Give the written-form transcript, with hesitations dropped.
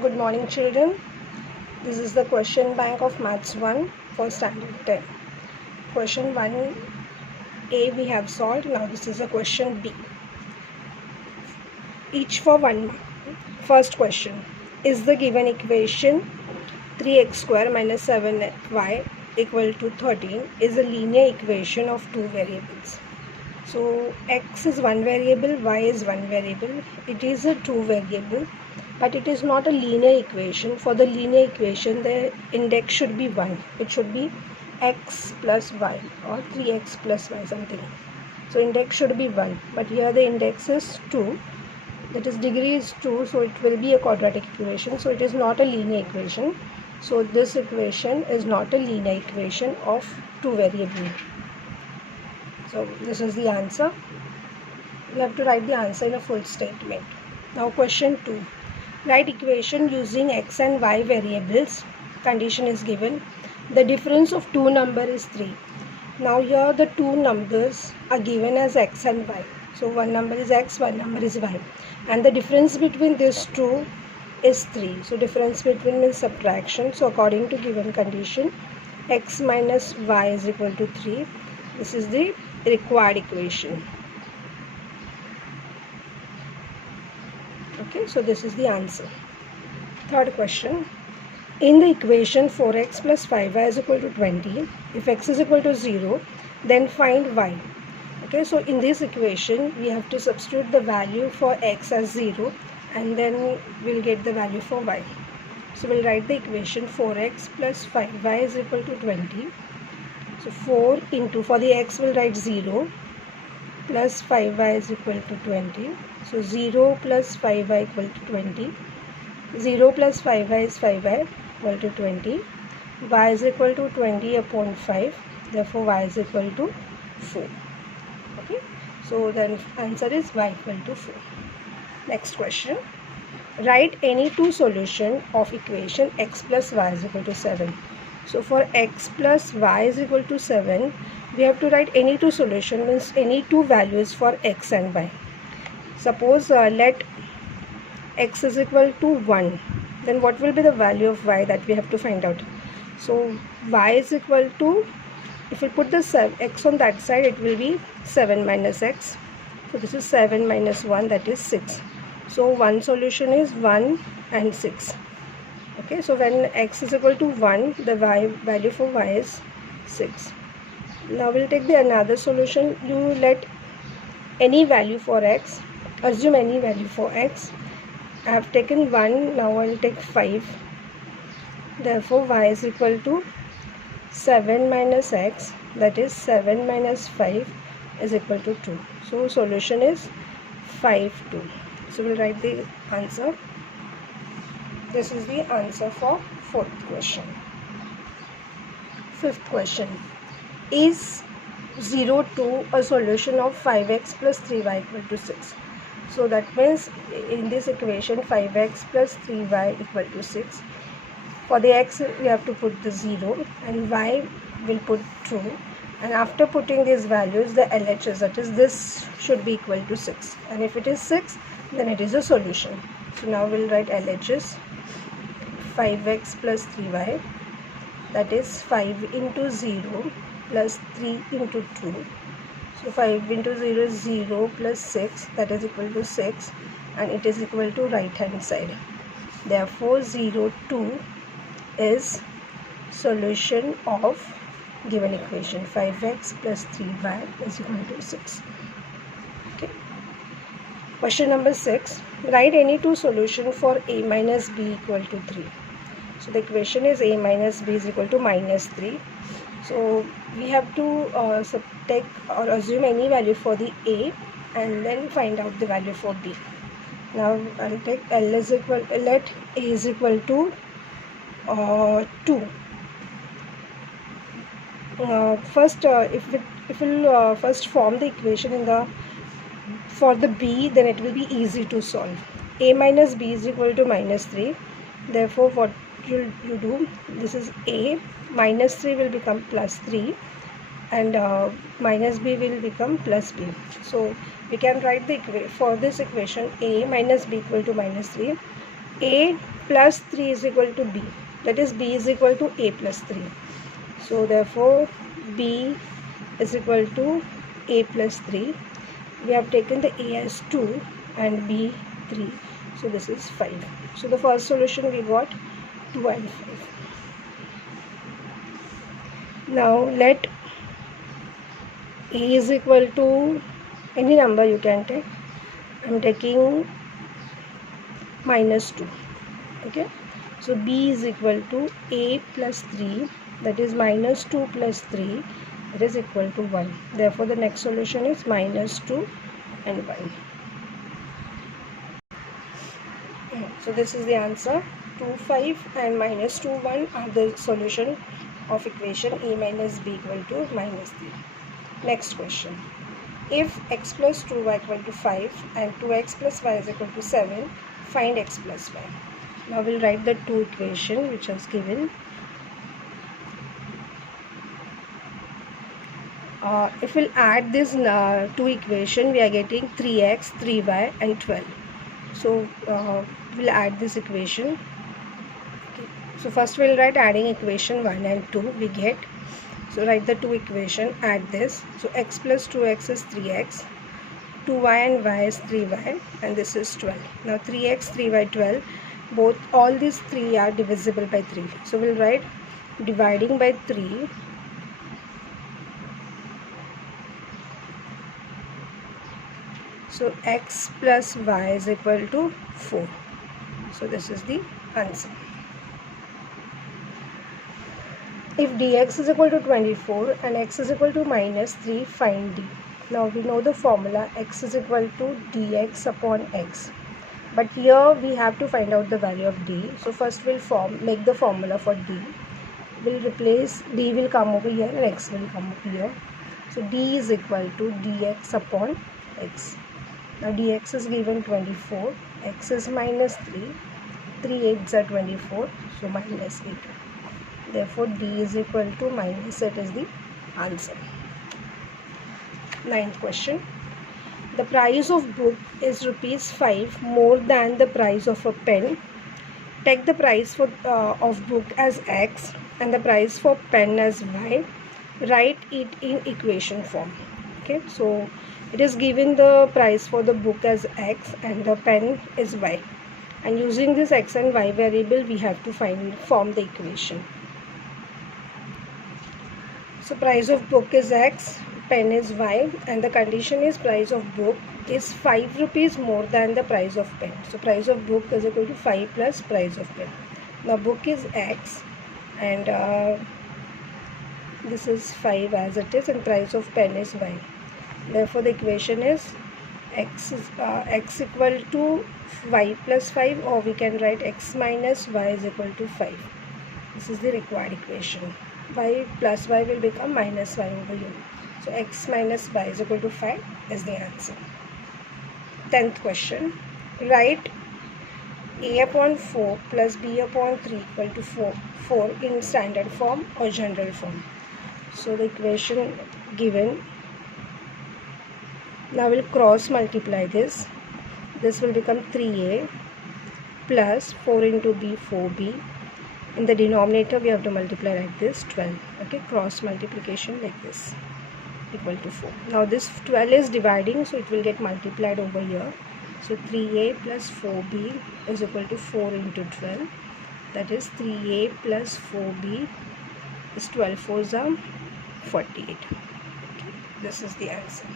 Good morning, children. This is the question bank of Maths 1 for Standard 10. Question 1A we have solved. Now this is a question B. Each for 1 mark. First question. Is the given equation 3x square minus 7y equal to 13 is a linear equation of two variables? So x is one variable, y is one variable. It is a two variable, but it is not a linear equation. For the linear equation, the index should be 1. It should be x plus y or 3x plus y something. So index should be 1, but here the index is 2. That is, degree is 2, so it will be a quadratic equation. So it is not a linear equation. So this equation is not a linear equation of two variables. So this is the answer. You have to write the answer in a full statement. Now question 2. Write equation using x and y variables. Condition is given. The difference of two numbers is 3. Now here the two numbers are given as x and y. So one number is x, one number is y. And the difference between these two is 3. So difference between means subtraction. So according to given condition, x minus y is equal to 3. This is the required equation. Okay, so this is the answer. Third question. In the equation 4x plus 5y is equal to 20, if x is equal to 0, then find y. Okay, so in this equation, we have to substitute the value for x as 0 and then we'll get the value for y. So we'll write the equation 4x plus 5y is equal to 20. So 4 into, for the x we'll write 0 plus 5y is equal to 20. So 0 plus 5y equal to 20. 0 plus 5y is 5y equal to 20. Y is equal to 20 upon 5. Therefore y is equal to 4. Okay. So then answer is y equal to 4. Next question. Write any two solution of equation x plus y is equal to 7. So for x plus y is equal to 7, we have to write any two solution, means any two values for x and y. Suppose let x is equal to 1, then what will be the value of y that we have to find out? So y is equal to, if we put the x on that side, it will be 7 minus x. So this is 7 minus 1, that is 6. So one solution is 1 and 6. Okay, so when x is equal to 1, the value for y is 6. Now we'll take the another solution. You let any value for x, assume any value for x. I have taken 1, now I will take 5. Therefore y is equal to 7 minus x, that is 7 minus 5 is equal to 2. So solution is 5, 2. So we'll write the answer. This is the answer for fourth question. Fifth question. Is 0, 2 a solution of 5x plus 3y equal to 6? So that means in this equation 5x plus 3y equal to 6. For the x we have to put the 0 and y will put 2. And after putting these values, the LHS, that is this should be equal to 6. And if it is 6, then it is a solution. So now we'll write LHS 5x plus 3y, that is 5 into 0 plus 3 into 2. So 5 into 0 is 0 plus 6, that is equal to 6, and it is equal to right hand side. Therefore 0, 2 is solution of given equation 5x plus 3y is equal to 6. Okay. Question number 6. Write any two solution for a minus b equal to 3. So the equation is a minus b is equal to minus 3. So we have to take or assume any value for the a and then find out the value for b. Now I'll take L is equal, let a is equal to 2. First if we'll first form the equation in the for the b, then it will be easy to solve. A minus b is equal to minus 3. Therefore what you do, this is a, minus 3 will become plus 3 and minus b will become plus b. So we can write the for this equation a minus b equal to minus 3. A plus 3 is equal to b, that is b is equal to a plus 3. So therefore b is equal to a plus 3. We have taken the a as 2 and b 3, so this is 5. So the first solution we got 2 and 5. Now let a is equal to any number you can take. I am taking minus 2. Okay, so b is equal to a plus 3, that is minus 2 plus 3, that is equal to 1. Therefore the next solution is minus 2 and 1. So this is the answer. 2, 5 and minus 2, 1 are the solution of equation a minus b equal to minus 3. Next question. If x plus 2y equal to 5 and 2x plus y is equal to 7, find x plus y. Now we'll write the two equation which is given. If we'll add this two equation, we are getting 3x, 3y and 12. So we'll add this equation. Okay. So first we'll write adding equation 1 and 2 we get. So write the two equation, add this. So x plus 2x is 3x, 2y and y is 3y, and this is 12. Now 3x, 3y, 12, all these 3 are divisible by 3. So we'll write dividing by 3. So x plus y is equal to 4. So this is the answer. If dx is equal to 24 and x is equal to minus 3, find d. Now we know the formula, x is equal to dx upon x. But here we have to find out the value of d. So first we'll make the formula for d. We'll replace, d will come over here and x will come over here. So d is equal to dx upon x. Now dx is given 24, x is minus 3, 3 8s are 24, so minus 8. Therefore d is equal to minus 8 is the answer. Ninth question. The price of book is ₹5 more than the price of a pen. Take the price of book as x and the price for pen as y. Write it in equation form. Okay, so it is given the price for the book as x and the pen is y. And using this x and y variable, we have to form the equation. So price of book is x, pen is y, and the condition is price of book is ₹5 more than the price of pen. So price of book is equal to 5 plus price of pen. Now book is x and this is 5 as it is, and price of pen is y. Therefore the equation is x equal to 5 plus 5, or we can write x minus y is equal to 5. This is the required equation. Y plus y will become minus y over here. So x minus y is equal to 5 is the answer. 10th question. Write a upon 4 plus b upon 3 equal to 4 in standard form or general form. So the equation given. Now we'll cross multiply this. This will become 3a plus 4 into b, 4b. In the denominator we have to multiply like this, 12. Okay, cross multiplication like this, equal to 4. Now this 12 is dividing, so it will get multiplied over here. So 3a plus 4b is equal to 4 into 12. That is 3a plus 4b is 12 4s are 48. Okay, this is the answer.